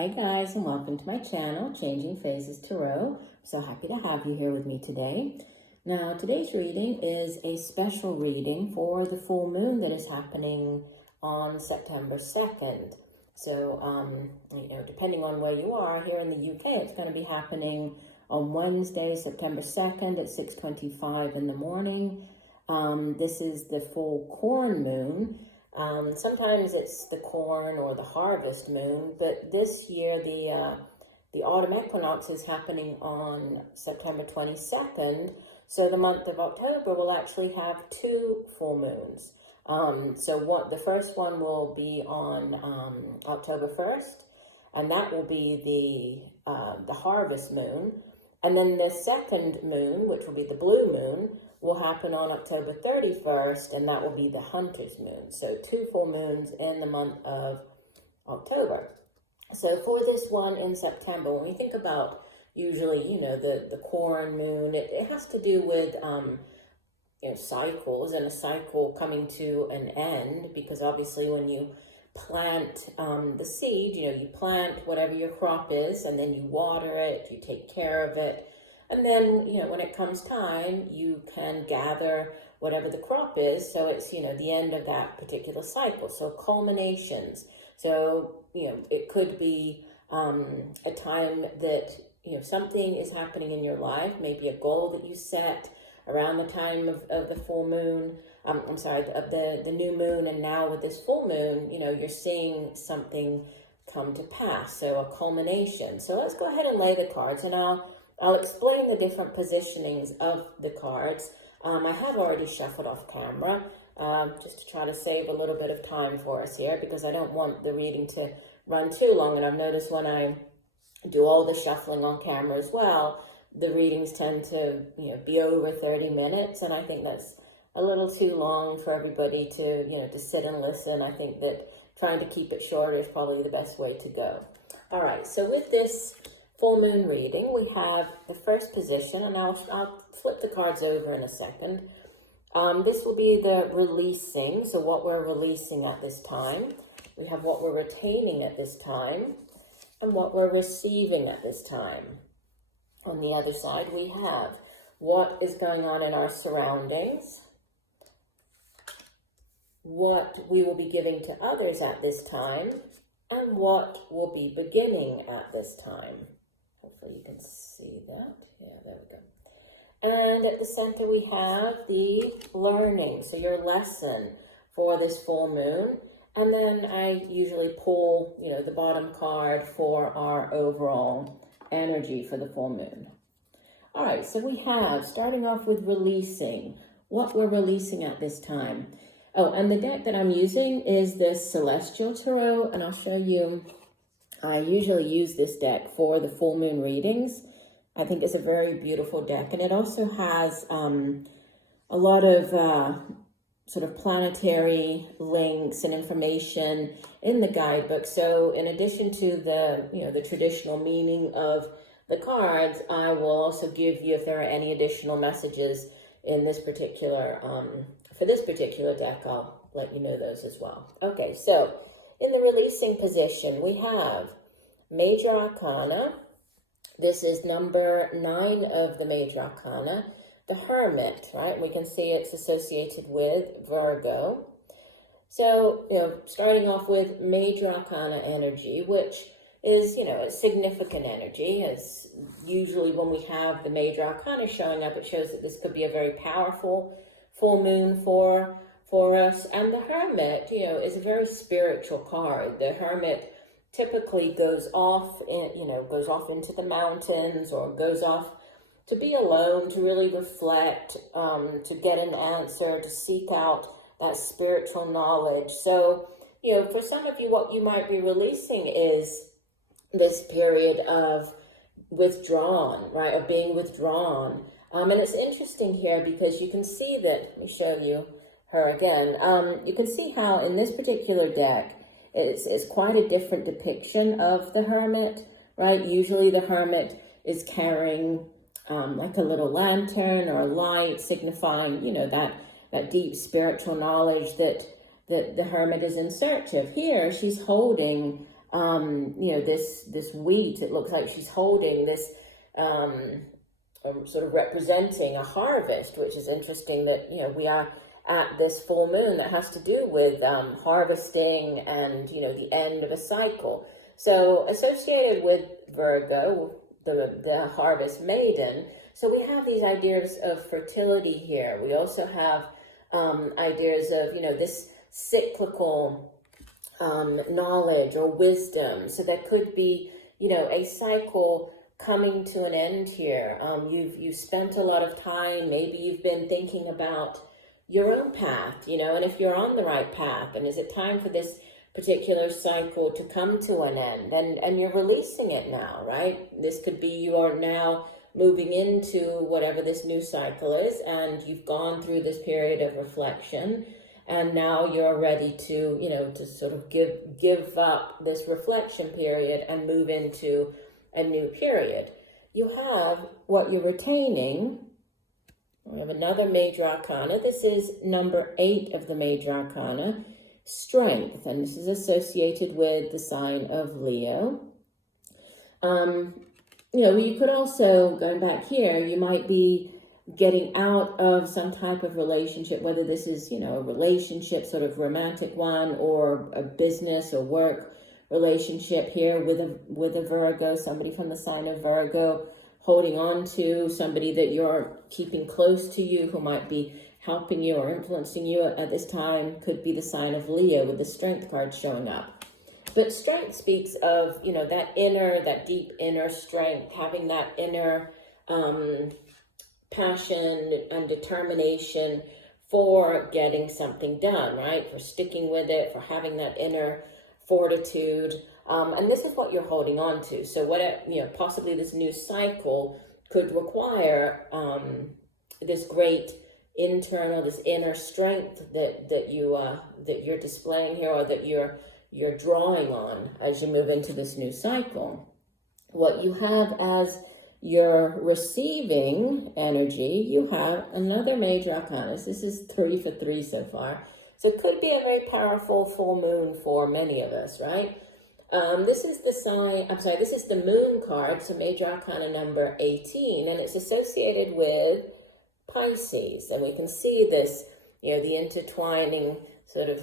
Hi guys, and welcome to my channel, Changing Phases Tarot. I'm so happy to have you here with me today. Now, today's reading is a special reading for the full moon that is happening on September 2nd. So, depending on where you are, here in the UK, it's going to be happening on Wednesday, September 2nd at 6:25 in the morning. This is the full corn moon. Sometimes it's the corn or the harvest moon, but this year the autumn equinox is happening on September 22nd, so the month of October will actually have two full moons. So the first one will be on October 1st, and that will be the harvest moon, and then the second moon, which will be the blue moon, will happen on October 31st, and that will be the hunter's moon. So two full moons in the month of October. So for this one in September, when we think about usually, the corn moon, it has to do with, cycles and a cycle coming to an end, because obviously when you plant the seed, you plant whatever your crop is, and then you water it, you take care of it. And then, when it comes time, you can gather whatever the crop is. So it's, the end of that particular cycle. So culminations. So, it could be a time that, something is happening in your life, maybe a goal that you set around the time of the full moon. Of the new moon. And now with this full moon, you're seeing something come to pass. So a culmination. So let's go ahead and lay the cards, and I'll explain the different positionings of the cards. I have already shuffled off camera, just to try to save a little bit of time for us here, because I don't want the reading to run too long. And I've noticed when I do all the shuffling on camera as well, the readings tend to, be over 30 minutes. And I think that's a little too long for everybody to, to sit and listen. I think that trying to keep it shorter is probably the best way to go. All right, so with this full moon reading, we have the first position, and I'll flip the cards over in a second. This will be the releasing, so what we're releasing at this time. We have what we're retaining at this time, and what we're receiving at this time. On the other side, we have what is going on in our surroundings, what we will be giving to others at this time, and what will be beginning at this time. Hopefully you can see that. Yeah, there we go. And at the center we have the learning, so your lesson for this full moon. And then I usually pull, the bottom card for our overall energy for the full moon. All right, so we have, starting off with releasing, what we're releasing at this time. Oh, and the deck that I'm using is the Celestial Tarot, and I'll show you. I usually use this deck for the full moon readings. I think it's a very beautiful deck, and it also has a lot of sort of planetary links and information in the guidebook. So in addition to the traditional meaning of the cards, I will also give you, if there are any additional messages in this particular, for this particular deck, I'll let you know those as well. Okay, so in the releasing position, we have Major Arcana. This is number 9 of the Major Arcana, the Hermit, right? We can see it's associated with Virgo. So, starting off with Major Arcana energy, which is, it's significant energy. As usually when we have the Major Arcana showing up, it shows that this could be a very powerful full moon for us. And the Hermit, is a very spiritual card. The Hermit typically goes off into the mountains, or goes off to be alone, to really reflect, to get an answer, to seek out that spiritual knowledge. So, for some of you, what you might be releasing is this period of withdrawn, right? Of being withdrawn. And it's interesting here because you can see that, let me show you her again. You can see how in this particular deck, it's quite a different depiction of the Hermit, right? Usually the Hermit is carrying like a little lantern or a light, signifying, that deep spiritual knowledge that the Hermit is in search of. Here, she's holding this wheat. It looks like she's holding this, sort of representing a harvest, which is interesting that, we are at this full moon that has to do with harvesting and, the end of a cycle. So associated with Virgo, the harvest maiden, so we have these ideas of fertility here. We also have ideas of, this cyclical knowledge or wisdom. So there could be, a cycle coming to an end here. You've spent a lot of time, maybe you've been thinking about your own path, and if you're on the right path, and is it time for this particular cycle to come to an end, and you're releasing it now, right? This could be you are now moving into whatever this new cycle is, and you've gone through this period of reflection, and now you're ready to, to sort of give up this reflection period and move into a new period. You have what you're retaining. We have another major arcana. This is number 8 of the major arcana, strength, and this is associated with the sign of Leo. You could also, going back here, you might be getting out of some type of relationship, whether this is, a relationship, sort of romantic one, or a business or work relationship here with a Virgo, somebody from the sign of Virgo, holding on to somebody that you're keeping close to you, who might be helping you or influencing you at this time, could be the sign of Leo with the strength card showing up. But strength speaks of, that deep inner strength, having that inner passion and determination for getting something done, right? For sticking with it, for having that inner fortitude. And this is what you're holding on to. So possibly this new cycle could require this great internal, this inner strength that you're displaying here, or that you're drawing on as you move into this new cycle. What you have as your receiving energy, you have another major arcana. This is 3 for 3 so far. So it could be a very powerful full moon for many of us, right? This is the moon card, so major arcana number 18, and it's associated with Pisces. And we can see this, the intertwining sort of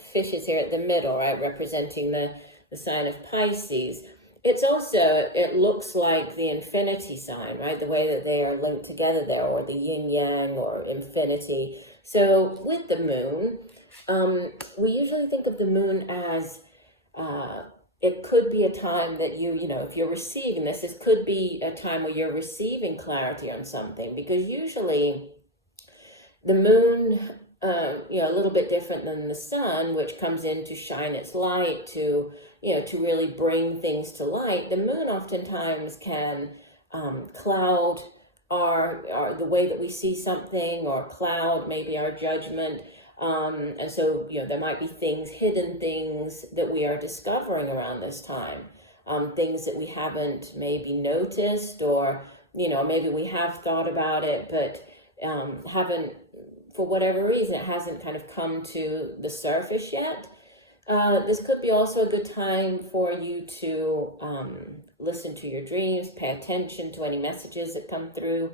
fishes here at the middle, right, representing the sign of Pisces. It's also, it looks like the infinity sign, right, the way that they are linked together there, or the yin-yang or infinity. So with the moon, we usually think of the moon as it could be a time that if you're receiving this could be a time where you're receiving clarity on something, because usually the moon, a little bit different than the sun, which comes in to shine its light, to really bring things to light. The moon oftentimes can cloud the way that we see something, or cloud maybe our judgment. And so, there might be hidden things that we are discovering around this time, things that we haven't maybe noticed, or, maybe we have thought about it, but haven't, for whatever reason, it hasn't kind of come to the surface yet. This could be also a good time for you to listen to your dreams, pay attention to any messages that come through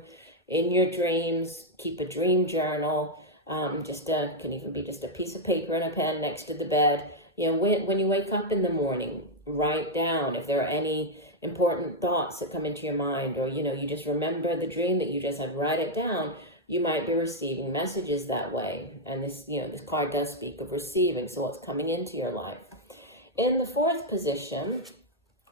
in your dreams, keep a dream journal. Can even be just a piece of paper and a pen next to the bed. When you wake up in the morning, write down if there are any important thoughts that come into your mind, or, you just remember the dream that you just had, write it down. You might be receiving messages that way. And this card does speak of receiving, so what's coming into your life. In the 4th position,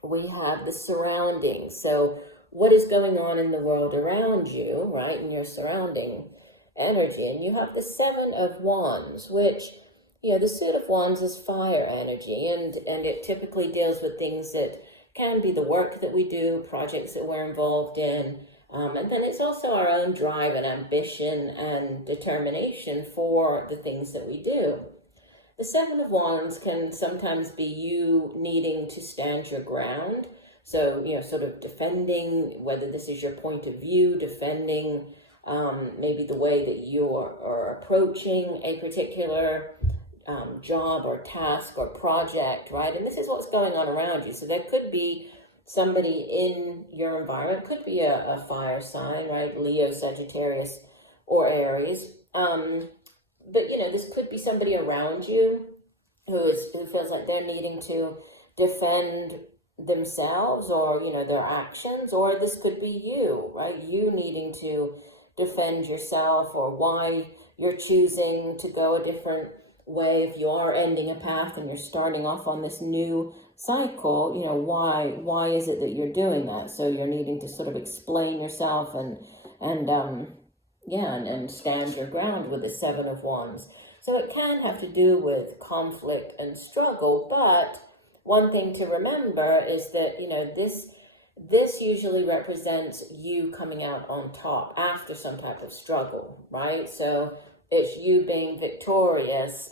we have the surroundings. So what is going on in the world around you, right, in your surrounding energy. And you have the 7 of Wands, which, the suit of Wands is fire energy, and it typically deals with things that can be the work that we do, projects that we're involved in, and then it's also our own drive and ambition and determination for the things that we do. The 7 of Wands can sometimes be you needing to stand your ground, so, sort of defending, whether this is your point of view, defending maybe the way that you are approaching a particular job or task or project, right? And this is what's going on around you. So there could be somebody in your environment, could be a fire sign, right? Leo, Sagittarius, or Aries. But, you know, this could be somebody around you who feels like they're needing to defend themselves or, you know, their actions, or this could be you, right? You needing to defend yourself, or why you're choosing to go a different way. If you are ending a path and you're starting off on this new cycle, you know, why is it that you're doing that? So you're needing to sort of explain yourself and stand your ground with the Seven of Wands. So it can have to do with conflict and struggle, but one thing to remember is that, you know, this usually represents you coming out on top after some type of struggle, right? So it's you being victorious,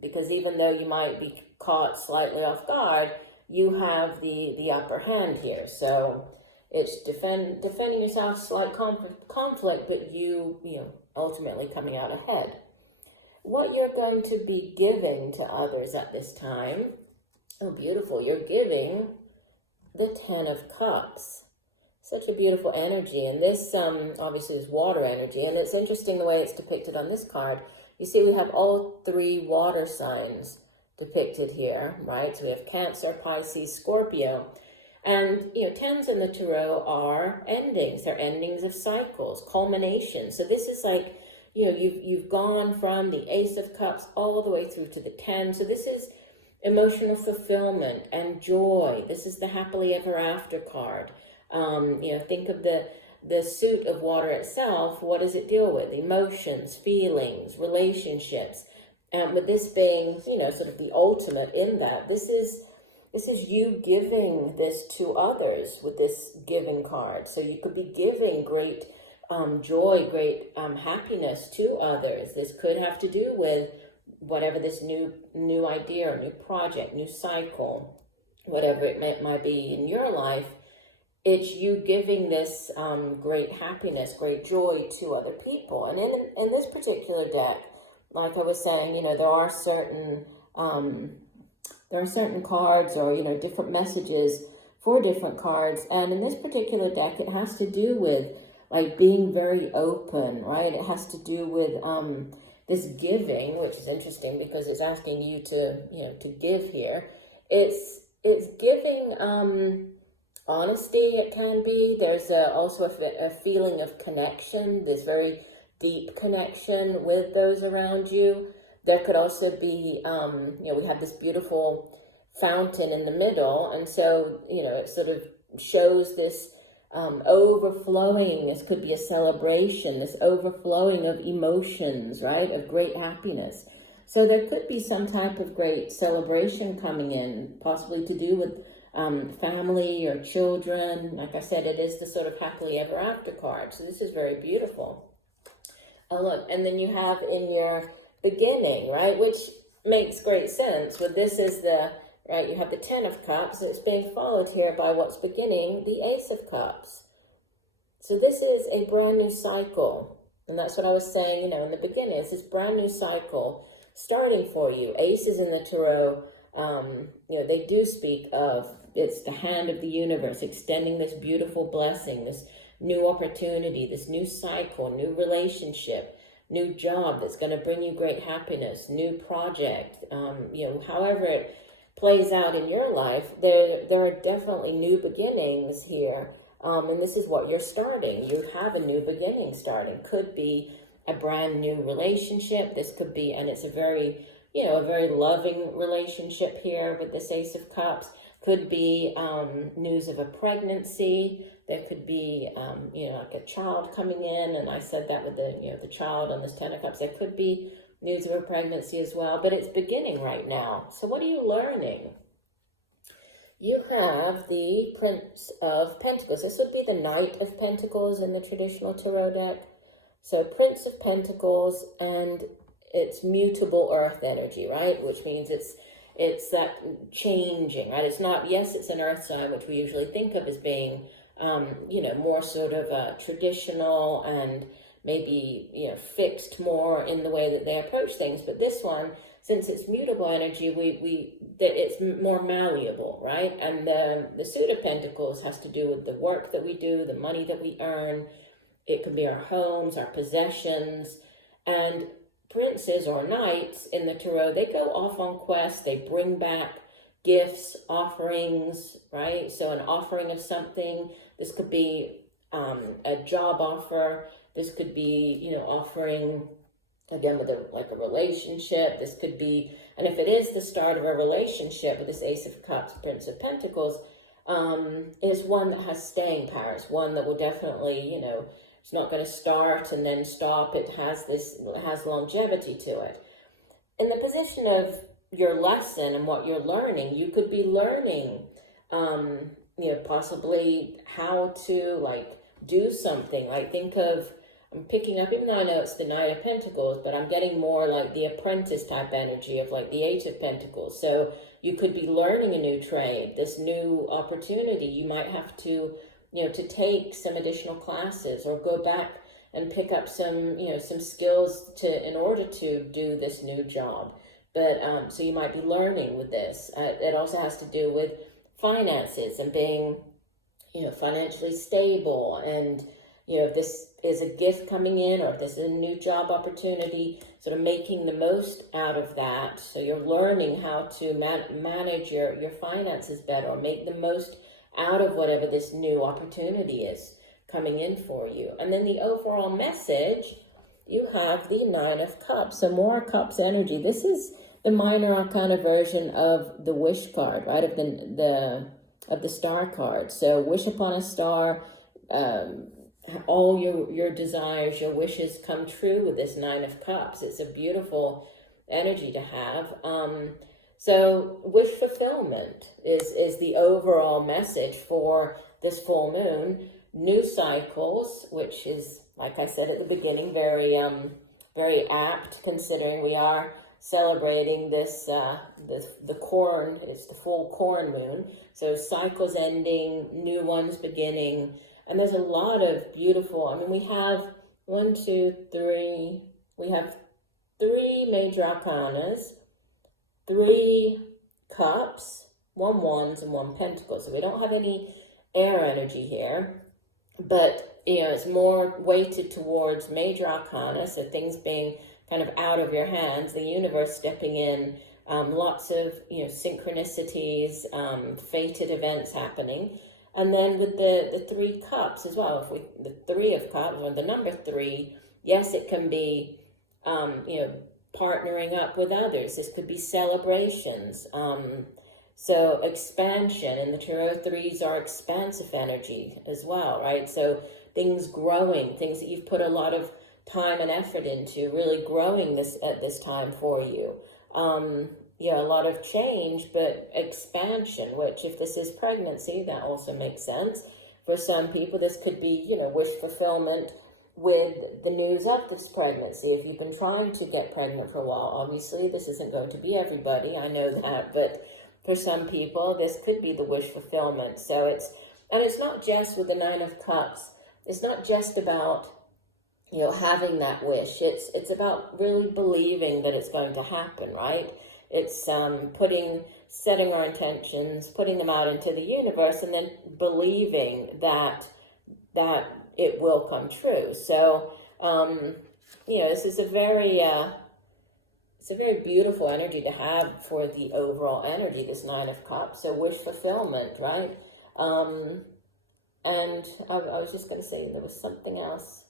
because even though you might be caught slightly off guard, you have the upper hand here. So it's defending yourself, slight conflict, but you know, ultimately coming out ahead. What you're going to be giving to others at this time, oh, beautiful, you're giving the Ten of Cups. Such a beautiful energy. And this obviously is water energy. And it's interesting the way it's depicted on this card. You see we have all three water signs depicted here, right? So we have Cancer, Pisces, Scorpio. And, you know, tens in the tarot are endings. They're endings of cycles, culmination. So this is like, you know, you've gone from the Ace of Cups all the way through to the 10. So this is emotional fulfillment and joy. This is the happily ever after card. You know, think of the suit of water itself. What does it deal with? Emotions, feelings, relationships. And with this being, you know, sort of the ultimate in that, this is you giving this to others with this giving card. So you could be giving great joy, great happiness to others. This could have to do with whatever this new idea or new project, new cycle, whatever it might be in your life. It's you giving this great happiness, great joy to other people. And in this particular deck, like I was saying, you know, there are certain cards, or, you know, different messages for different cards. And in this particular deck, it has to do with like being very open, right? It has to do with this giving, which is interesting because it's asking you to, you know, to give here. It's giving honesty. It can be. There's also a feeling of connection, this very deep connection with those around you. There could also be, you know, we have this beautiful fountain in the middle, and so, you know, it sort of shows this overflowing. This could be a celebration, this overflowing of emotions, right, of great happiness. So there could be some type of great celebration coming in, possibly to do with family or children. Like I said, it is the sort of happily ever after card. So this is very beautiful. Oh, look, and then you have in your beginning, right, which makes great sense. With this is right, you have the Ten of Cups, and it's being followed here by what's beginning, the Ace of Cups. So this is a brand new cycle. And that's what I was saying, you know, in the beginning. It's this brand new cycle starting for you. Aces in the tarot, you know, they do speak of, it's the hand of the universe extending this beautiful blessing, this new opportunity, this new cycle, new relationship, new job that's going to bring you great happiness, new project, you know, however it plays out in your life, there are definitely new beginnings here. And this is what you're starting. You have a new beginning starting. Could be a brand new relationship. This could be, and it's a very, you know, a very loving relationship here with this Ace of Cups. Could be news of a pregnancy. There could be, you know, like a child coming in. And I said that with the, you know, the child on this Ten of Cups. There could be news of a pregnancy as well, but it's beginning right now. So what are you learning? You have the Prince of Pentacles. This would be the Knight of Pentacles in the traditional tarot deck. So Prince of Pentacles, and it's mutable earth energy, right? Which means it's that changing, right? It's not, yes, it's an earth sign, which we usually think of as being, you know, more sort of traditional and maybe, you know, fixed more in the way that they approach things. But this one since it's mutable energy, it's more malleable, right? And the Suit of Pentacles has to do with the work that we do, the money that we earn. It could be our homes, our possessions. And princes or knights in the tarot, they go off on quests. They bring back gifts, offerings, right? So an offering of something. This could be a job offer. This could be, offering, again, with a relationship. This could be, and if it is the start of a relationship with this Ace of Cups, Prince of Pentacles, is one that has staying power. It's one that will definitely, it's not going to start and then stop. It has longevity to it. In the position of your lesson and what you're learning, you could be learning, possibly how to do something. I'm picking up, even though I know it's the Knight of Pentacles, but I'm getting more like the apprentice type energy of the Eight of Pentacles. So you could be learning a new trade, this new opportunity. You might have to, to take some additional classes or go back and pick up some, some skills in order to do this new job. But so you might be learning with this. It also has to do with finances and being, financially stable. And, if this is a gift coming in or if this is a new job opportunity, sort of making the most out of that. So you're learning how to manage your finances better or make the most out of whatever this new opportunity is coming in for you. And then the overall message, you have the Nine of Cups, so more Cups energy. This is the minor arcana version of the Wish card, right? Of the Star card. So wish upon a star. All your desires, your wishes come true with this Nine of Cups. It's a beautiful energy to have. So wish fulfillment is the overall message for this full moon. New cycles, which is, like I said at the beginning, very apt, considering we are celebrating this the corn. It's the full corn moon. So cycles ending, new ones beginning. And there's a lot of beautiful, we have we have 3 major arcanas, 3 cups, 1 wands, and 1 pentacle. So we don't have any air energy here, but, it's more weighted towards major arcana, so things being kind of out of your hands, the universe stepping in, lots of, synchronicities, fated events happening. And then with the 3 cups as well, the 3 of cups, or the number 3, yes, it can be, partnering up with others. This could be celebrations. So expansion, and the tarot 3s are expansive energy as well, right? So things growing, things that you've put a lot of time and effort into, really growing at this time for you. A lot of change, but expansion, which if this is pregnancy, that also makes sense. For some people, this could be, wish fulfillment with the news of this pregnancy. If you've been trying to get pregnant for a while, obviously this isn't going to be everybody, I know that, but for some people, this could be the wish fulfillment. So it's not just with the Nine of Cups. It's not just about, having that wish. It's about really believing that it's going to happen, right? It's setting our intentions, putting them out into the universe, and then believing that it will come true. So, this is a very beautiful energy to have for the overall energy, this Nine of Cups. So wish fulfillment, right? And I was just going to say there was something else.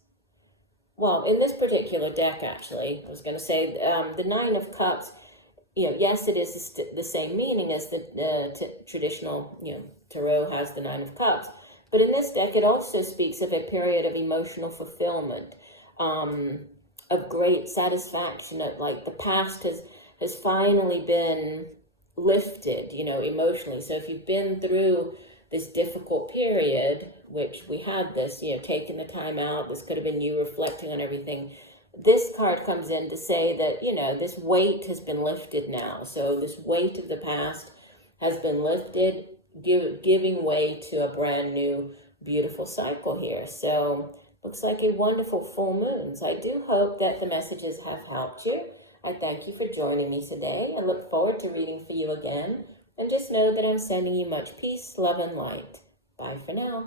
Well, in this particular deck, actually, I was going to say the Nine of Cups. Yes, it is the same meaning as the traditional, tarot has the Nine of Cups. But in this deck, it also speaks of a period of emotional fulfillment, of great satisfaction, of the past has finally been lifted, emotionally. So if you've been through this difficult period, which we had this, taking the time out, this could have been you reflecting on everything. This card comes in to say that, this weight has been lifted now. So this weight of the past has been lifted, giving way to a brand new, beautiful cycle here. So looks like a wonderful full moon. So I do hope that the messages have helped you. I thank you for joining me today. I look forward to reading for you again. And just know that I'm sending you much peace, love, and light. Bye for now.